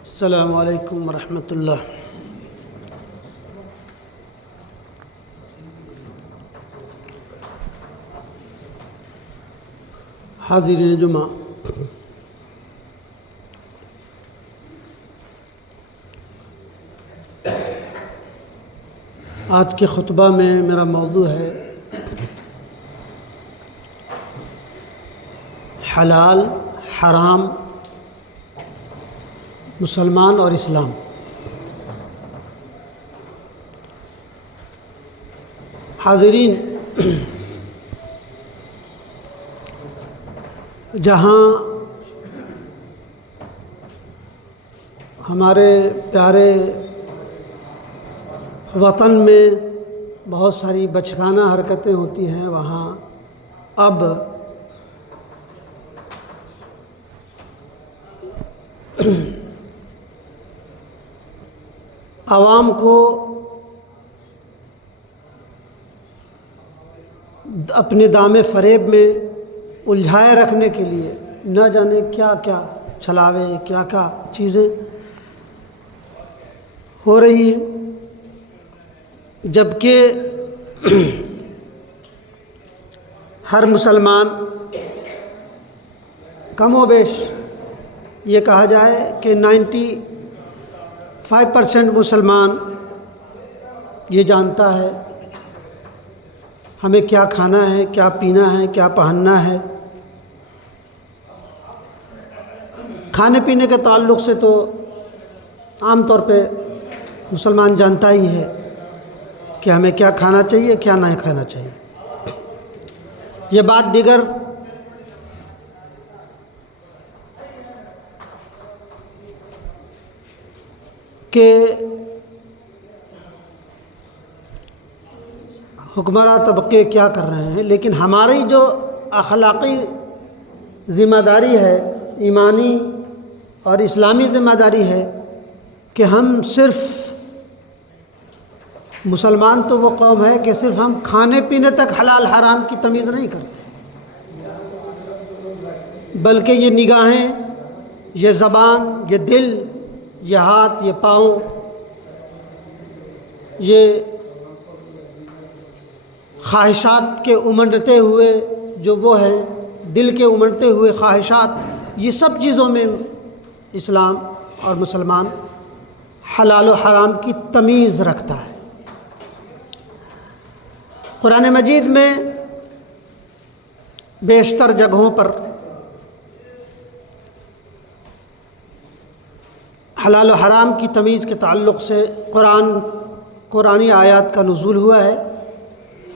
السلام علیکم ورحمۃ اللہ۔ حاضرین جمعہ، آج کے خطبہ میں میرا موضوع ہے حلال حرام مسلمان اور اسلام۔ حاضرین، جہاں ہمارے پیارے وطن میں بہت ساری بچگانہ حرکتیں ہوتی ہیں، وہاں اب عوام کو اپنے دام فریب میں الجھائے رکھنے کے لیے نہ جانے کیا کیا چھلاوے، کیا کیا چیزیں ہو رہی ہیں، جبکہ ہر مسلمان کم و بیش یہ کہا جائے کہ 95% مسلمان یہ جانتا ہے ہمیں کیا کھانا ہے، کیا پینا ہے، کیا پہننا ہے۔ کھانے پینے کے تعلق سے تو عام طور پہ مسلمان جانتا ہی ہے کہ ہمیں کیا کھانا چاہیے، کیا نہیں کھانا چاہیے۔ یہ بات دیگر کہ حکمراں طبقے کیا کر رہے ہیں، لیکن ہماری جو اخلاقی ذمہ داری ہے، ایمانی اور اسلامی ذمہ داری ہے کہ ہم صرف مسلمان تو وہ قوم ہے کہ صرف ہم کھانے پینے تک حلال حرام کی تمیز نہیں کرتے، بلکہ یہ نگاہیں، یہ زبان، یہ دل، یہ ہاتھ، یہ پاؤں، یہ خواہشات کے امنڈتے ہوئے جو وہ ہیں، دل کے امنڈتے ہوئے خواہشات، یہ سب چیزوں میں اسلام اور مسلمان حلال و حرام کی تمیز رکھتا ہے۔ قرآن مجید میں بیشتر جگہوں پر حلال و حرام کی تمیز کے تعلق سے قرآنی آیات کا نزول ہوا ہے،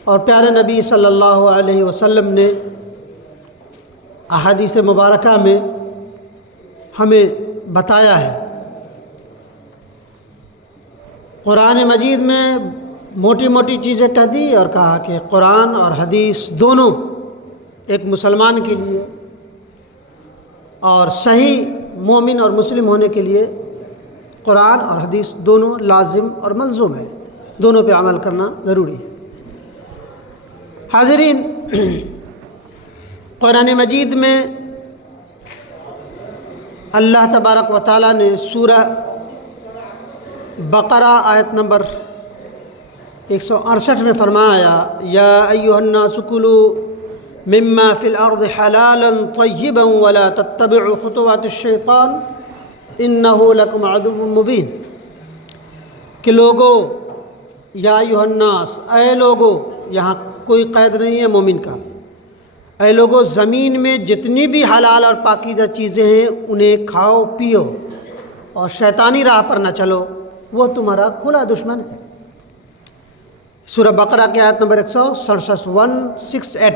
اور پیارے نبی صلی اللہ علیہ وسلم نے احادیث مبارکہ میں ہمیں بتایا ہے۔ قرآن مجید میں موٹی موٹی چیزیں کہہ دی اور کہا کہ قرآن اور حدیث دونوں ایک مسلمان کے لیے اور صحیح مومن اور مسلم ہونے کے لیے قرآن اور حدیث دونوں لازم اور ملزوم ہے، دونوں پہ عمل کرنا ضروری ہے۔ حاضرین، قرآن مجید میں اللہ تبارک و تعالیٰ نے سورہ بقرہ آیت نمبر 168 میں فرمایا، یا ایھا الناس کلوا مما فی الارض حلالا طیبا ولا تتبعوا خطوات الشیطان انہ لکم عدو مبین، کہ لوگو، یا ایھا الناس، اے لوگو، یہاں کوئی قید نہیں ہے مومن کا، اے لوگو زمین میں جتنی بھی حلال اور پاکیزہ چیزیں ہیں انہیں کھاؤ پیو اور شیطانی راہ پر نہ چلو، وہ تمہارا کھلا دشمن ہے۔ سورہ بقرہ کی آیت نمبر 168۔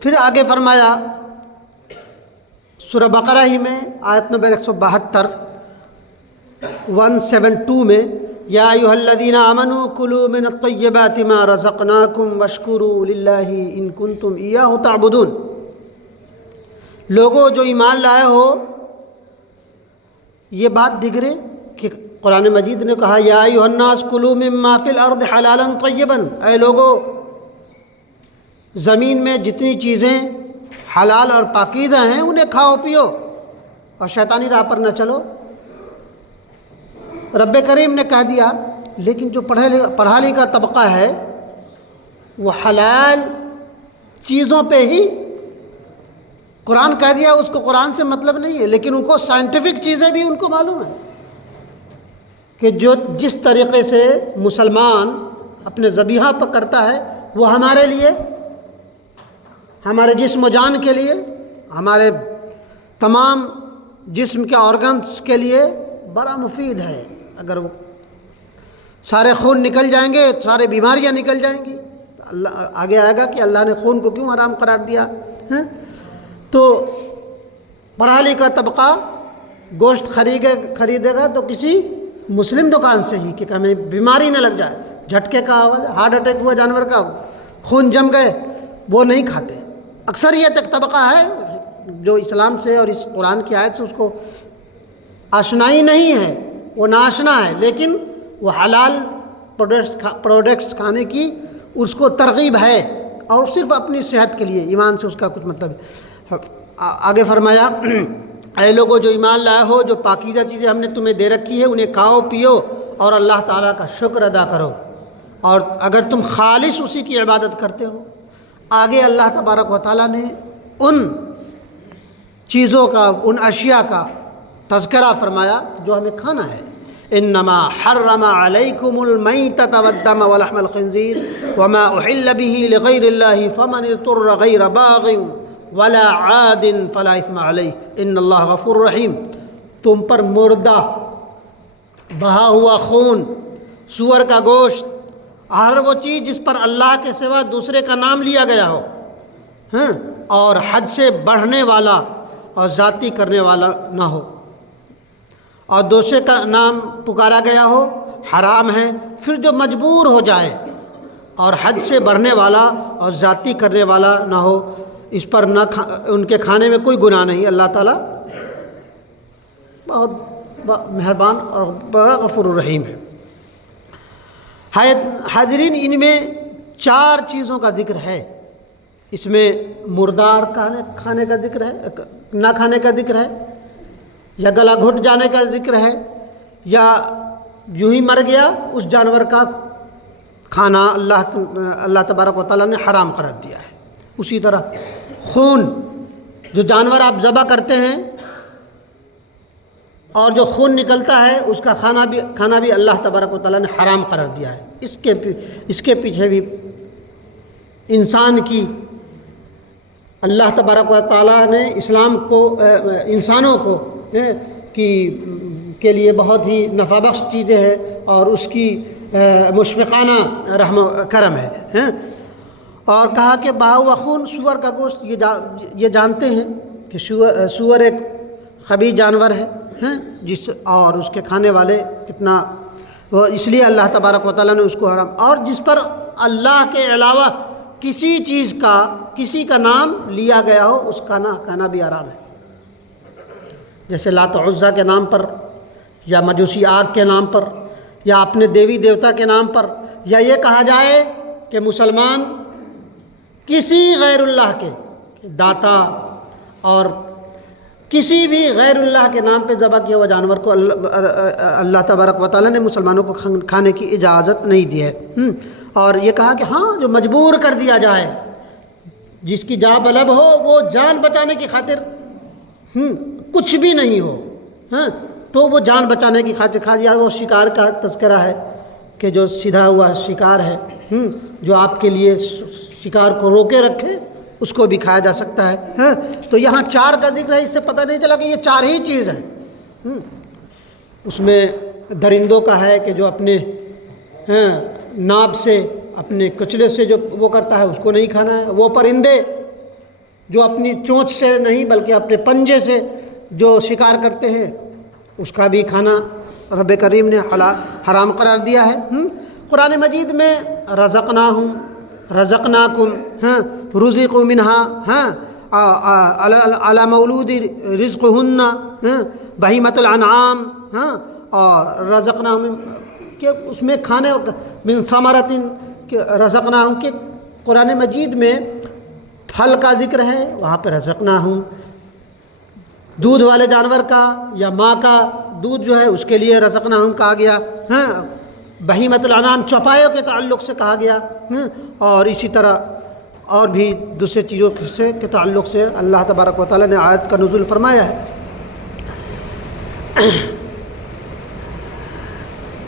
پھر آگے فرمایا سورہ بقرہ ہی میں آیت نمبر 172 میں، یا ایھا الذین آمنوا کلوا من الطیبات ما رزقناکم واشکروا للہ ان کنتم ایاہ تعبدون، لوگو جو ایمان لائے ہو، یہ بات دیگرے کہ قرآن مجید نے کہا یا ایھا الناس کلوا مما فی الارض حلالا طیبا، اے لوگو زمین میں جتنی چیزیں حلال اور پاکیزہ ہیں انہیں کھاؤ پیو اور شیطانی راہ پر نہ چلو۔ رب کریم نے کہہ دیا لیکن جو پڑھا لکھا طبقہ ہے وہ حلال چیزوں پہ ہی قرآن کہہ دیا، اس کو قرآن سے مطلب نہیں ہے، لیکن ان کو سائنٹیفک چیزیں بھی ان کو معلوم ہیں کہ جو جس طریقے سے مسلمان اپنے ذبیحہ پر کرتا ہے وہ ہمارے لیے، ہمارے جسم و جان کے لیے، ہمارے تمام جسم کے آرگنس کے لیے بڑا مفید ہے۔ اگر وہ سارے خون نکل جائیں گے، سارے بیماریاں نکل جائیں گی۔ اللہ آگے آئے گا کہ اللہ نے خون کو کیوں حرام قرار دیا ہے۔ تو پڑھا لکھا طبقہ گوشت خریدے گا تو کسی مسلم دکان سے ہی کہ ہمیں بیماری نہ لگ جائے، جھٹکے کا ہارٹ اٹیک ہوا جانور کا، خون جم گئے، وہ نہیں کھاتے۔ اکثریت ایک طبقہ ہے جو اسلام سے اور اس قرآن کی آیت سے اس کو آشنائی نہیں ہے، وہ ناشنا ہے، لیکن وہ حلال پروڈکٹس کھانے کی اس کو ترغیب ہے، اور صرف اپنی صحت کے لیے، ایمان سے اس کا کچھ مطلب ہے۔ آگے فرمایا اے لوگوں جو ایمان لائے ہو، جو پاکیزہ چیزیں ہم نے تمہیں دے رکھی ہے انہیں کھاؤ پیو اور اللہ تعالیٰ کا شکر ادا کرو، اور اگر تم خالص اسی کی عبادت کرتے ہو۔ آگے اللہ تبارک و تعالیٰ نے ان چیزوں کا، ان اشیاء کا تذکرہ فرمایا جو ہمیں کھانا ہے۔ انما حرم علیکم المیتۃ والدم ولحم الخنزیر وما احل به لغیر اللہ فمن اضطر غیر باغ ولا عاد فلا اثم علیہ ان اللہ غفور رحیم۔ تم پر مردہ، بہا ہوا خون، سور کا گوشت، ہر وہ چیز جس پر اللہ کے سوا دوسرے کا نام لیا گیا ہو، اور حد سے بڑھنے والا اور ذاتی کرنے والا نہ ہو، اور دوسرے کا نام پکارا گیا ہو، حرام ہے۔ پھر جو مجبور ہو جائے اور حد سے بڑھنے والا اور ذاتی کرنے والا نہ ہو، اس پر ان کے کھانے میں کوئی گناہ نہیں۔ اللہ تعالیٰ بہت مہربان اور بڑا غفور الرحیم ہے۔ حاضرین، ان میں 4 چیزوں کا ذکر ہے۔ اس میں مردار کھانے کا ذکر ہے، نہ کھانے کا ذکر ہے، یا گلا گھٹ جانے کا ذکر ہے، یا یوں ہی مر گیا اس جانور کا کھانا اللہ تبارک و تعالیٰ نے حرام قرار دیا ہے۔ اسی طرح خون، جو جانور آپ ذبح کرتے ہیں اور جو خون نکلتا ہے اس کا کھانا بھی اللہ تبارک و تعالیٰ نے حرام قرار دیا ہے۔ اس کے پیچھے بھی انسان کی، اللہ تبارک و تعالیٰ نے اسلام کو، انسانوں کو کے لیے بہت ہی نفع بخش چیزیں ہیں، اور اس کی مشفقانہ رحم و کرم ہے۔ اور کہا کہ بہا ہوا خون، سور کا گوشت، یہ جانتے ہیں کہ سور ایک خبیث جانور ہے، اور اس کے کھانے والے کتنا، اس لیے اللہ تبارک و تعالیٰ نے اس کو حرام، اور جس پر اللہ کے علاوہ کسی کا نام لیا گیا ہو اس کا کھانا بھی حرام ہے۔ جیسے لات و عزا کے نام پر، یا مجوسی آگ کے نام پر، یا اپنے دیوی دیوتا کے نام پر، یا یہ کہا جائے کہ مسلمان کسی غیر اللہ کے داتا اور کسی بھی غیر اللہ کے نام پہ ذبح کیا ہوا جانور کو اللہ تبارک و تعالیٰ نے مسلمانوں کو کھانے کی اجازت نہیں دی ہے۔ اور یہ کہا کہ ہاں، جو مجبور کر دیا جائے، جس کی جاں بلب ہو، وہ جان بچانے کی خاطر کچھ بھی نہیں ہو، تو وہ جان بچانے کی خاطر کھا دیا۔ وہ شکار کا تذکرہ ہے کہ جو سیدھا ہوا شکار ہے، جو آپ کے لیے شکار کو روکے رکھے، اس کو بھی کھایا جا سکتا ہے۔ تو یہاں 4 کا ذکر ہے، اس سے پتہ نہیں چلا کہ یہ 4 ہی چیز ہیں۔ اس میں درندوں کا ہے کہ جو اپنے ناب سے، اپنے کچلے سے جو وہ کرتا ہے اس کو نہیں کھانا ہے۔ وہ پرندے جو اپنی چونچ سے نہیں بلکہ اپنے پنجے سے جو شکار کرتے ہیں اس کا بھی کھانا رب کریم نے حرام قرار دیا ہے۔ قرآن مجید میں رزقناہم، رزقناکم، رزقوا منہا، علی مولود رزقہن، بہیمۃ الانعام، اور رزقناہم کہ اس میں کھانے من ثمرۃ، کہ رزقناہم کہ قرآن مجید میں پھل کا ذکر ہے، وہاں پہ رزقناہم دودھ والے جانور کا یا ماں کا دودھ جو ہے اس کے لیے رزقناہم کہا گیا، ہاں بہیمۃ الانعام چوپایوں کے تعلق سے کہا گیا، اور اسی طرح اور بھی دوسرے چیزوں سے کے تعلق سے اللہ تبارک و تعالیٰ نے آیت کا نزول فرمایا ہے۔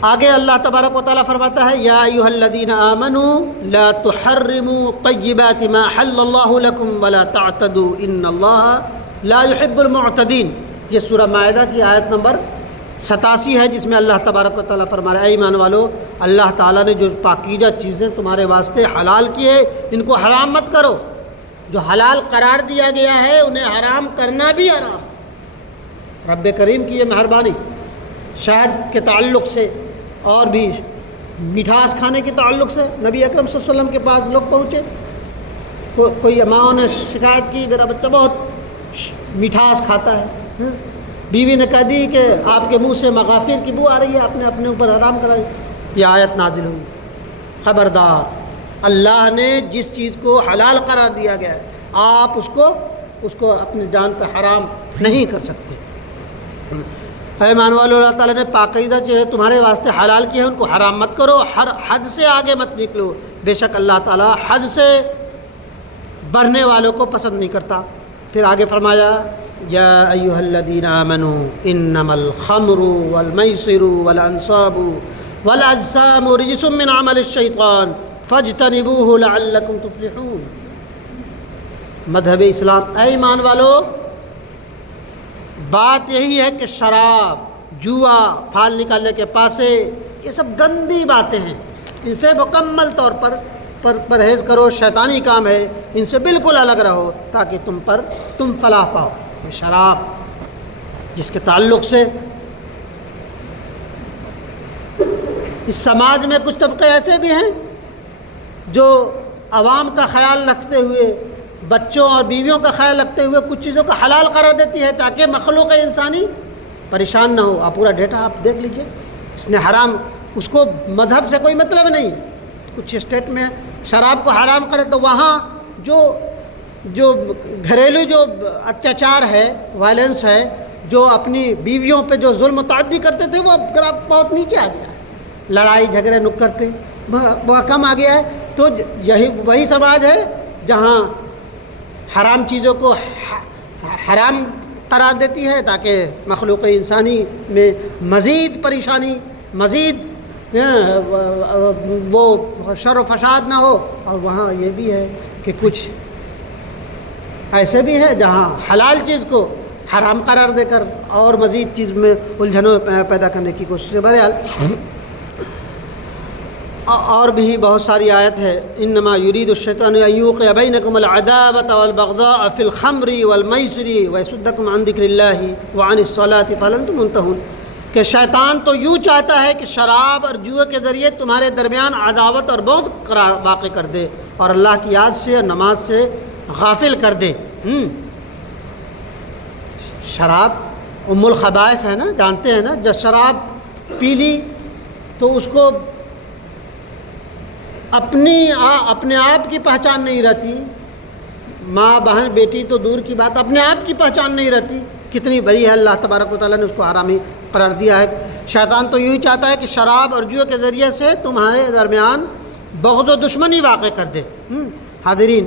آگے اللہ تبارک و تعالیٰ فرماتا ہے یا ایھا الذین آمنوا لا تحرموا طیبات ما حل اللہ لکم ولا تعتدوا ان اللہ لا يحب المعتدین۔ یہ سورہ مائدہ کی آیت نمبر 87 ہے، جس میں اللہ تبارک و تعالیٰ فرما رہا ہے اے ایمان والو، اللہ تعالیٰ نے جو پاکیزہ چیزیں تمہارے واسطے حلال کی ہے ان کو حرام مت کرو، جو حلال قرار دیا گیا ہے انہیں حرام کرنا بھی حرام۔ رب کریم کی یہ مہربانی شہد کے تعلق سے اور بھی مٹھاس کھانے کے تعلق سے نبی اکرم صلی اللہ علیہ وسلم کے پاس لوگ پہنچے، کوئی ماں نے شکایت کی میرا بچہ بہت مٹھاس کھاتا ہے، بیوی نے کہہ دی کہ آپ کے منہ سے مغافر کی بو آ رہی ہے، آپ نے اپنے اوپر حرام کرائی۔ یہ آیت نازل ہوئی، خبردار اللہ نے جس چیز کو حلال قرار دیا گیا ہے آپ اس کو اپنی جان پہ حرام نہیں کر سکتے۔ اے ایمان والو، اللہ تعالیٰ نے پاکیزہ چیزیں تمہارے واسطے حلال کی ہیں ان کو حرام مت کرو، ہر حد سے آگے مت نکلو، بے شک اللہ تعالیٰ حد سے بڑھنے والوں کو پسند نہیں کرتا۔ پھر آگے فرمایا یا ایھا الذین آمنوا انما الخمر والمیسر والانصاب والازلام رجس من عمل الشیطان فاجتنبوہ لعلکم تفلحون۔ مذہب اسلام، اے ایمان والو، بات یہی ہے کہ شراب، جوا، پھال نکالنے کے پاسے، یہ سب گندی باتیں ہیں، ان سے مکمل طور پر پرہیز کرو، شیطانی کام ہے، ان سے بالکل الگ رہو تاکہ تم فلاح پاؤ۔ یہ شراب جس کے تعلق سے اس سماج میں کچھ طبقے ایسے بھی ہیں جو عوام کا خیال رکھتے ہوئے، بچوں اور بیویوں کا خیال رکھتے ہوئے کچھ چیزوں کا حلال قرار دیتی ہے تاکہ مخلوق انسانی پریشان نہ ہو۔ آپ پورا ڈیٹا آپ دیکھ لیجئے، اس نے حرام، اس کو مذہب سے کوئی مطلب نہیں ہے۔ کچھ اسٹیٹ میں شراب کو حرام کرے تو وہاں جو گھریلو جو اتیاچار ہے، وائلنس ہے، جو اپنی بیویوں پہ جو ظلم و تعدی کرتے تھے وہ اب بہت نیچے آ گیا ہے، لڑائی جھگڑے نکر پہ بہت کم آ گیا ہے۔ تو وہی سماج ہے جہاں حرام چیزوں کو حرام قرار دیتی ہے تاکہ مخلوق انسانی میں مزید پریشانی، مزید وہ شر و فساد نہ ہو۔ اور وہاں یہ بھی ہے کہ کچھ ایسے بھی ہے جہاں حلال چیز کو حرام قرار دے کر اور مزید چیز میں الجھنوں پیدا کرنے کی کوشش ہے۔ بہرحال اور بھی بہت ساری آیت ہے، انما یرید الشیطان ان یوقع بینکم العداوۃ والبغضاء فی الخمر والمیسر ویصدکم عن ذکر اللہ وعن الصلاۃ فہل انتم منتہون، کہ شیطان تو یوں چاہتا ہے کہ شراب اور جوئے کے ذریعے تمہارے درمیان عداوت اور بغض واقع کر دے اور اللہ کی یاد سے اور نماز سے غافل کر دے۔ شراب ام الخبائث ہے نا، جانتے ہیں نا، جب شراب پی لی تو اس کو اپنے آپ کی پہچان نہیں رہتی، ماں بہن بیٹی تو دور کی بات، اپنے آپ کی پہچان نہیں رہتی، کتنی بڑی ہے۔ اللہ تبارک و تعالیٰ نے اس کو حرامی قرار دیا ہے۔ شیطان تو یوں ہی چاہتا ہے کہ شراب اور جوئے کے ذریعے سے تمہارے درمیان بغض و دشمنی واقع کر دے۔ حاضرین،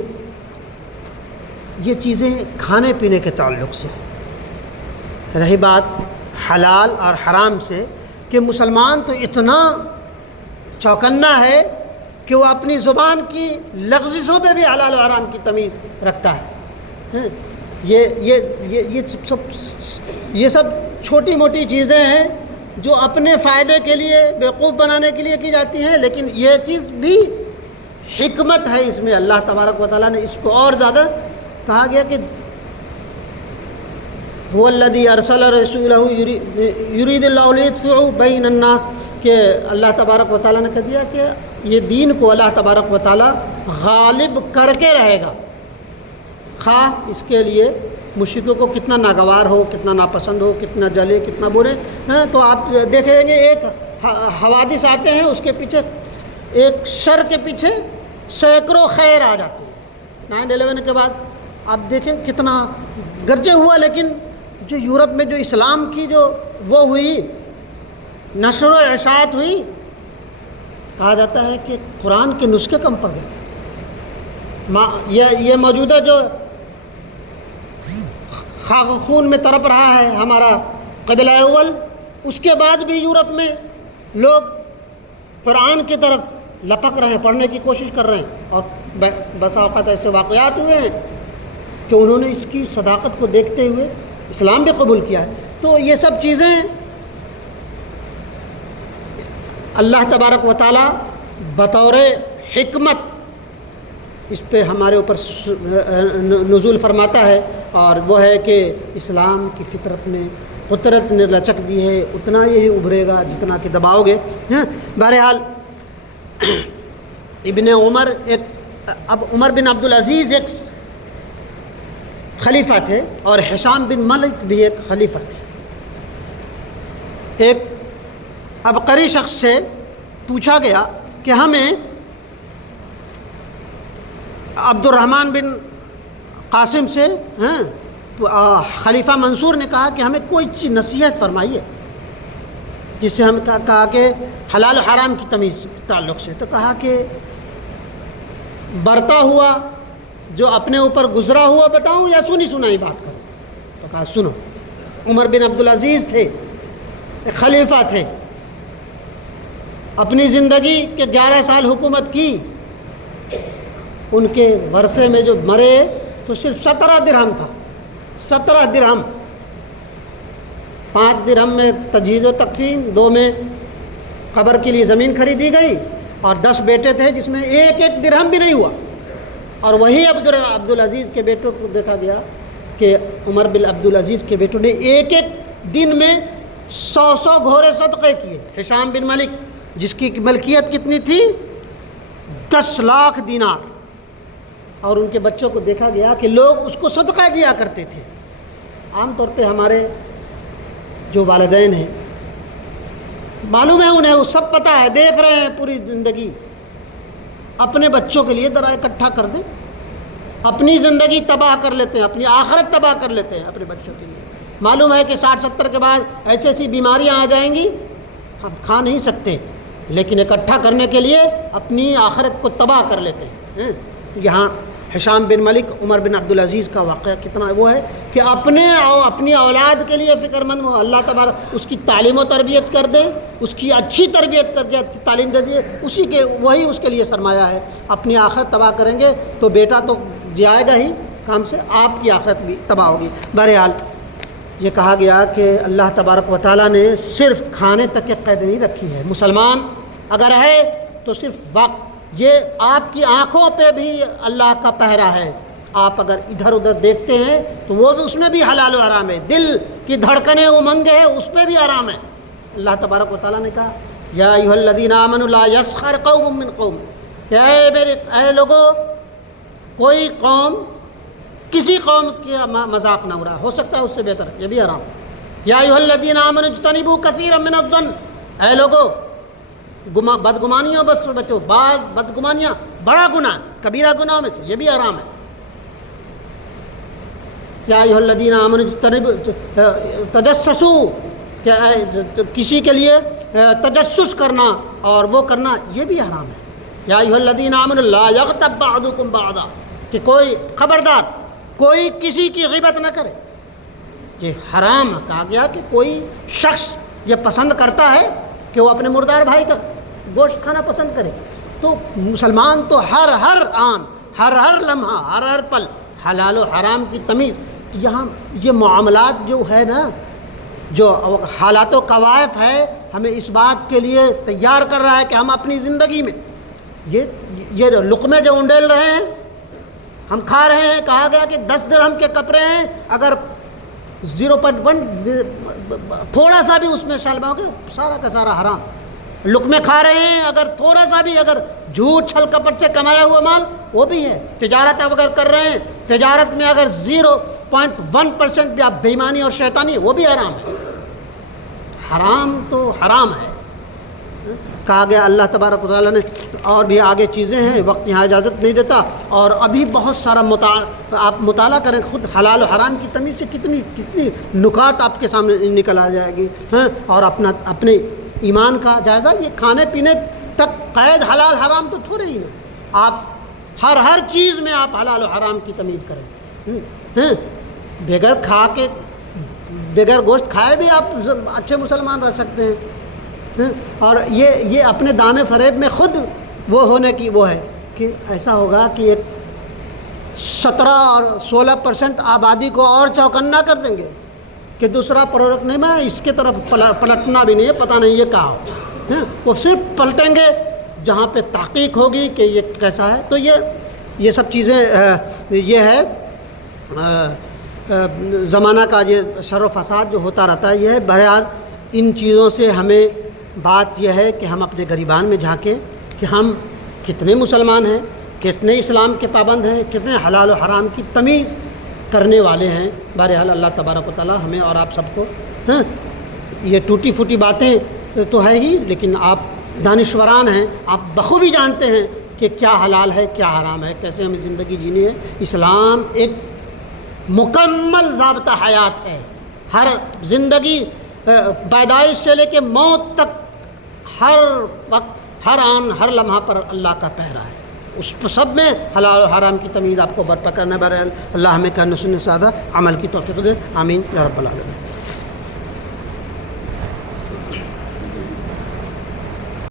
یہ چیزیں کھانے پینے کے تعلق سے رہی بات حلال اور حرام سے، کہ مسلمان تو اتنا چوکنا ہے کہ وہ اپنی زبان کی لغزشوں پہ بھی حلال و حرام کی تمیز رکھتا ہے۔ یہ سب چھوٹی موٹی چیزیں ہیں جو اپنے فائدے کے لیے، بیوقوف بنانے کے لیے کی جاتی ہیں، لیکن یہ چیز بھی حکمت ہے اس میں۔ اللہ تبارک و تعالیٰ نے اس کو اور زیادہ کہا گیا کہ هو الذی ارسل رسولہ یرید اللہ لیطفئ بین الناس، کہ اللہ تبارک و تعالیٰ نے کہہ دیا کہ یہ دین کو اللہ تبارک و تعالیٰ غالب کر کے رہے گا، خواہ اس کے لیے مشرکوں کو کتنا ناگوار ہو، کتنا ناپسند ہو، کتنا جلے، کتنا برے ہیں۔ تو آپ دیکھیں گے ایک حوادث آتے ہیں، اس کے پیچھے ایک شر کے پیچھے سینکڑوں خیر آ جاتے ہیں۔ 9/11 کے بعد آپ دیکھیں کتنا گرجے ہوا، لیکن جو یورپ میں جو اسلام کی جو وہ ہوئی نشر و اشاعت ہوئی، کہا جاتا ہے کہ قرآن کے نسخے کم پڑ گئے تھے۔ یہ موجودہ جو خاک خون میں تڑپ رہا ہے ہمارا قبیلہ اول، اس کے بعد بھی یورپ میں لوگ قرآن کی طرف لپک رہے ہیں، پڑھنے کی کوشش کر رہے ہیں، اور بسا اوقات ایسے واقعات ہوئے ہیں کہ انہوں نے اس کی صداقت کو دیکھتے ہوئے اسلام بھی قبول کیا ہے۔ تو یہ سب چیزیں اللہ تبارک و تعالیٰ بطور حکمت اس پہ ہمارے اوپر نزول فرماتا ہے، اور وہ ہے کہ اسلام کی فطرت میں قدرت نے لچک دی ہے، اتنا ہی ابھرے گا جتنا کہ دباؤ گے۔ بہرحال ابن عمر اب عمر بن عبدالعزیز ایک خلیفہ تھے، اور ہشام بن ملک بھی ایک خلیفہ تھے۔ ایک عبقری شخص سے پوچھا گیا کہ ہمیں عبد الرحمن بن قاسم سے خلیفہ منصور نے کہا کہ ہمیں کوئی چیز نصیحت فرمائیے، جس سے ہم کہا کہ حلال و حرام کی تمیز کے تعلق سے، تو کہا کہ برتا ہوا جو اپنے اوپر گزرا ہوا بتاؤں یا سنی سنائی بات کروں؟ تو کہا سنو۔ عمر بن عبدالعزیز تھے، ایک خلیفہ تھے، اپنی زندگی کے 11 سال حکومت کی، ان کے ورثے میں جو مرے تو صرف 17 درہم تھا، 17 درہم، 5 درہم میں تجہیز و تکفین، 2 میں قبر کے لیے زمین خریدی گئی، اور 10 بیٹے تھے جس میں ایک درہم بھی نہیں ہوا۔ اور وہی عبدالعزیز کے بیٹوں کو دیکھا گیا کہ عمر بن عبدالعزیز کے بیٹوں نے ایک دن میں 100 گھوڑے صدقے کیے۔ ہشام بن ملک جس کی ملکیت کتنی تھی؟ 10 لاکھ دینار، اور ان کے بچوں کو دیکھا گیا کہ لوگ اس کو صدقہ دیا کرتے تھے۔ عام طور پہ ہمارے جو والدین ہیں، معلوم ہے انہیں وہ سب پتہ ہے، دیکھ رہے ہیں پوری زندگی، اپنے بچوں کے لیے ذرا اکٹھا کر دیں، اپنی زندگی تباہ کر لیتے ہیں، اپنی آخرت تباہ کر لیتے ہیں اپنے بچوں کے لیے۔ معلوم ہے کہ 60-70 کے بعد ایسی ایسی بیماریاں آ جائیں گی ہم کھا نہیں سکتے، لیکن اکٹھا کرنے کے لیے اپنی آخرت کو تباہ کر لیتے ہیں۔ یہاں ہشام بن ملک عمر بن عبدالعزیز کا واقعہ کتنا وہ ہے کہ اپنی اولاد کے لیے فکر مند ہو، اللہ تبارک اس کی تعلیم و تربیت کر دے، اس کی اچھی تربیت کر دے، تعلیم دے دیے، وہی اس کے لیے سرمایہ ہے۔ اپنی آخرت تباہ کریں گے تو بیٹا تو جائے گا ہی کام سے، آپ کی آخرت بھی تباہ ہوگی۔ بہرحال یہ کہا گیا کہ اللہ تبارک و تعالیٰ نے صرف کھانے تک کی قید نہیں رکھی ہے، مسلمان اگر ہے تو صرف وقت، یہ آپ کی آنکھوں پہ بھی اللہ کا پہرا ہے، آپ اگر ادھر ادھر دیکھتے ہیں تو وہ بھی، اس میں بھی حلال و حرام ہے، دل کی دھڑکنیں امنگیں ہیں اس پہ بھی حرام ہے۔ اللہ تبارک و تعالیٰ نے کہا یا ایھا الذین آمنوا لا یسخر قوم من قوم، کہ اے لوگو، کوئی قوم کسی قوم کا مذاق نہ اڑا، ہو سکتا ہے اس سے بہتر، یہ بھی حرام۔ یا ایھا الذین آمنوا اجتنبوا کثیرا من الظن، اے لوگو بدگمانیوں بس بچو، بعض بدگمانیاں بڑا گناہ، کبیرہ گناہوں میں سے، یہ بھی حرام ہے۔ یا ایھا الذین آمنوا اجتنبوا تجسسوا، کہ کسی کے لیے تجسس کرنا اور وہ کرنا یہ بھی حرام ہے۔ یا ایھا الذین آمنوا لا یغتب بعضکم بعضا، کہ کوئی خبردار کوئی کسی کی غیبت نہ کرے، یہ حرام کہا گیا کہ کوئی شخص یہ پسند کرتا ہے کہ وہ اپنے مردار بھائی کا گوشت کھانا پسند کرے، تو مسلمان تو ہر آن، ہر لمحہ، ہر پل حلال و حرام کی تمیز۔ یہاں یہ معاملات جو ہے نا، جو حالات و قوائف ہے، ہمیں اس بات کے لیے تیار کر رہا ہے کہ ہم اپنی زندگی میں یہ لقمے جو انڈیل رہے ہیں، ہم کھا رہے ہیں، کہا گیا کہ 10 درہم کے کپڑے ہیں، اگر 0.1 تھوڑا سا بھی اس میں شامل ہو گیا، سارا کا سارا حرام۔ لقمے کھا رہے ہیں، اگر تھوڑا سا بھی اگر جھوٹ چھل کپٹ سے کمایا ہوا مال وہ بھی ہے۔ تجارت اگر کر رہے ہیں، تجارت میں اگر 0.1% بھی آپ بےایمانی اور شیطانی، وہ بھی حرام ہے۔ حرام تو حرام ہے، کہا گیا اللہ تبارک و تعالیٰ نے، اور بھی آگے چیزیں ہیں، وقت یہاں اجازت نہیں دیتا، اور ابھی بہت سارا آپ مطالعہ کریں خود حلال و حرام کی تمیز سے کتنی نکات آپ کے سامنے نکل آ جائے گی، اور اپنے ایمان کا جائزہ، یہ کھانے پینے تک قید حلال حرام تو تھوڑے ہی نا، آپ ہر چیز میں آپ حلال و حرام کی تمیز کریں، بغیر گوشت کھائے بھی آپ اچھے مسلمان رہ سکتے ہیں، اور یہ اپنے دام فریب میں خود وہ ہونے کی وہ ہے کہ ایسا ہوگا کہ ایک 17 اور 16% آبادی کو اور چوکنا کر دیں گے کہ دوسرا پروڈکٹ نہیں، میں اس کے طرف پلٹنا بھی نہیں ہے، پتہ نہیں یہ کہاں ہو، وہ صرف پلٹیں گے جہاں پہ تحقیق ہوگی کہ یہ کیسا ہے۔ تو یہ سب چیزیں یہ ہے زمانہ کا یہ شر و فساد جو ہوتا رہتا ہے، یہ ہے۔ بہرحال ان چیزوں سے ہمیں بات یہ ہے کہ ہم اپنے گریبان میں جھانکیں کہ ہم کتنے مسلمان ہیں، کتنے اسلام کے پابند ہیں، کتنے حلال و حرام کی تمیز کرنے والے ہیں۔ بہرحال اللہ تبارک و تعالیٰ ہمیں اور آپ سب کو، یہ ٹوٹی پھوٹی باتیں تو ہے ہی، لیکن آپ دانشوران ہیں، آپ بخوبی جانتے ہیں کہ کیا حلال ہے کیا حرام ہے، کیسے ہمیں زندگی جینی ہے۔ اسلام ایک مکمل ضابطہ حیات ہے، ہر زندگی پیدائش سے لے کے موت تک، ہر وقت، ہر آن، ہر لمحہ پر اللہ کا پہرا ہے، اس سب میں حلال و حرام کی تمیز آپ کو برپا کرنا ہے۔ بہرحال اللہ ہمیں کرنے سننے سادہ عمل کی توفیق دے، آمین یا رب العالمین۔